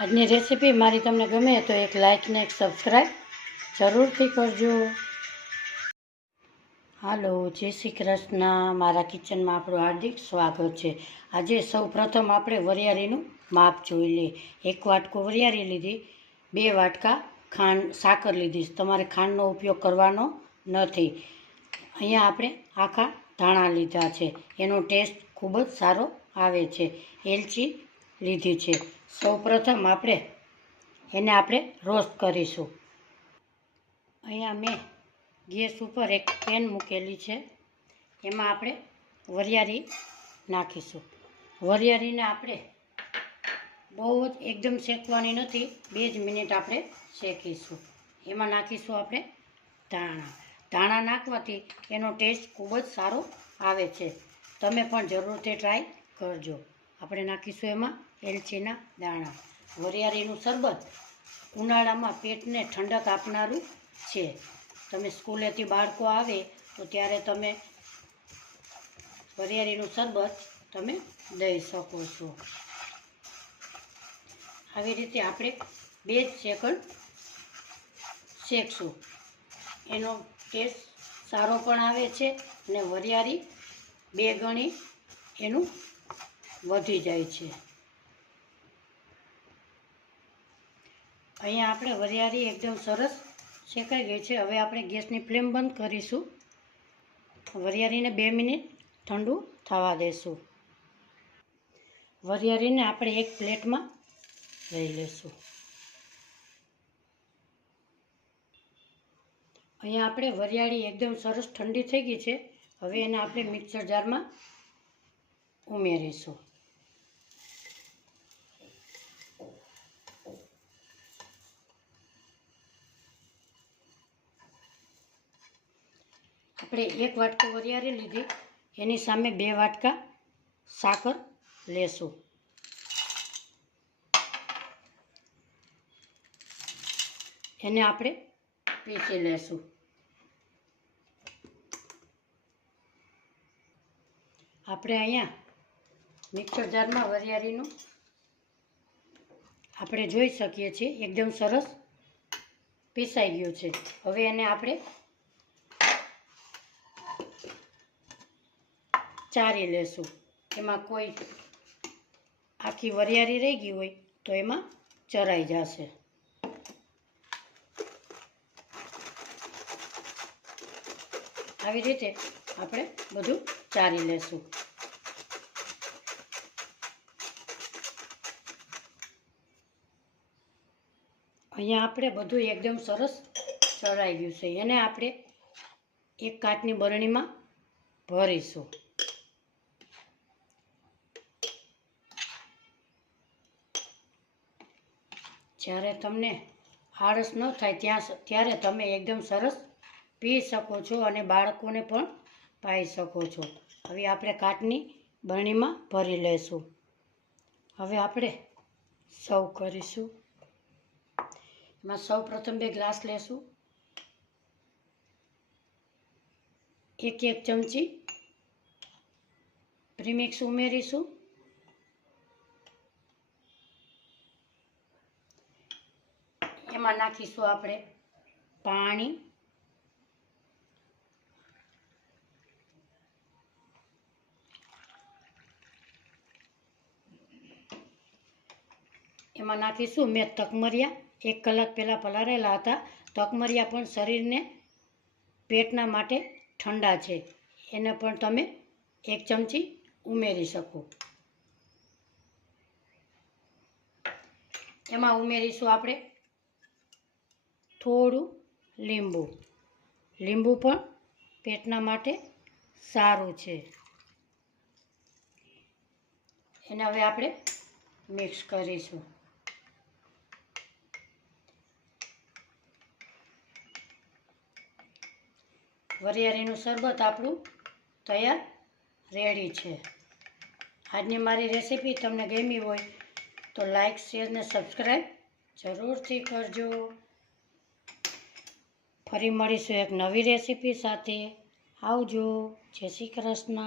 આજની રેસીપી મારી તમને ગમે તો એક લાઇક ને એક સબસ્ક્રાઈબ જરૂરથી કરજો. હાલો, જય શ્રી કૃષ્ણ. મારા કિચનમાં આપણું હાર્દિક સ્વાગત છે. આજે સૌ પ્રથમ આપણે વરિયાળીનું માપ જોઈ લઈએ. એક વાટકો વરિયાળી લીધી. બે વાટકા ખાંડ, સાકર લીધી છે. તમારે ખાંડનો ઉપયોગ કરવાનો નથી. અહીંયા આપણે આખા ધાણા લીધા છે. એનો ટેસ્ટ ખૂબ જ સારો આવે છે. એલચી લીધી છે. સૌ પ્રથમ આપણે એને આપણે રોસ્ટ કરીશું. અહીંયા મેં ગેસ ઉપર એક પેન મૂકેલી છે. એમાં આપણે વરિયાળી નાખીશું. વરિયાળીને આપણે બહુ જ એકદમ શેકવાની નથી, બે જ મિનિટ આપણે શેકીશું. એમાં નાખીશું આપણે ધાણા. ધાણા નાખવાથી એનો ટેસ્ટ ખૂબ જ સારો આવે છે. તમે પણ જરૂરથી ટ્રાય કરજો. આપણે નાખીશું એમાં એલચીના દાણા વરિયાળીનું શરબત ઉનાળામાં પેટને ઠંડક આપનારું છે. તમે સ્કૂલેથી બાળકો આવે તો ત્યારે તમે વરિયાળીનું શરબત તમે દઈ શકો છો. આવી રીતે આપણે બે જ સેકન્ડ શેકશું. એનો ટેસ્ટ સારો પણ આવે છે અને વરિયાળી બે ગણી એનું વધી જાય છે. અહીંયા આપણે વરિયાળી એકદમ સરસ શેકાઈ ગઈ છે. હવે આપણે ગેસની ફ્લેમ બંધ કરીશું. વરિયાળીને બે મિનિટ ઠંડુ થવા દેશું. વરિયાળીને આપણે એક પ્લેટમાં લઈ લઈશું અહીંયા આપણે વરિયાળી એકદમ સરસ ઠંડી થઈ ગઈ છે. હવે એને આપણે મિક્સર જારમાં ઉમેરીશું. આપણે એક વાટકો વરિયાળી લીધી. એની સામે બે વાટકા સાકર લેશું. એને આપણે પીસી લેશું. આપણે અહીંયા મિક્સર જારમાં વરિયાળીનું આપણે જોઈ શકીએ છીએ, એકદમ સરસ પીસાઈ ગયું છે. હવે એને આપણે ચારી લેશું. એમાં કોઈ આખી વરિયાળી રહી ગઈ હોય તો એમાં ચરાઈ જશે. આવી રીતે આપણે બધું ચારી લેશું. અહીંયા આપણે બધું એકદમ સરસ ચડાઈ ગયું છે. એને આપણે એક કાચની બરણીમાં ભરીશું. જ્યારે તમને આળસ ન થાય ત્યાં ત્યારે તમે એકદમ સરસ પી શકો છો અને બાળકોને પણ પાઈ શકો છો. હવે આપણે કાટની બરણીમાં ભરી લઈશું હવે આપણે સર્વ કરીશું. એમાં સૌ પ્રથમ બે ગ્લાસ લેશું. એક એક ચમચી પ્રીમિક્સ ઉમેરીશું. એમાં નાખીશું આપણે પાણી. એમાં નાખીશું મેં તકમરિયા. એક કલાક પહેલાં પલાળેલા હતા. તકમરિયા પણ શરીરને પેટના માટે ઠંડા છે. એને પણ તમે એક ચમચી ઉમેરી શકો. એમાં ઉમેરીશું આપણે થોડું લીંબુ. લીંબુ પણ પેટના માટે સારું છે. એને હવે આપણે મિક્સ કરીશું. વરિયાળીનું શરબત આપણું તૈયાર રેડી છે. આજની મારી રેસીપી તમને ગમી હોય તો લાઈક, શેર ને સબસ્ક્રાઈબ જરૂરથી કરજો. ફરી મળીશું એક નવી રેસીપી સાથે. આવજો. જય શ્રી કૃષ્ણ.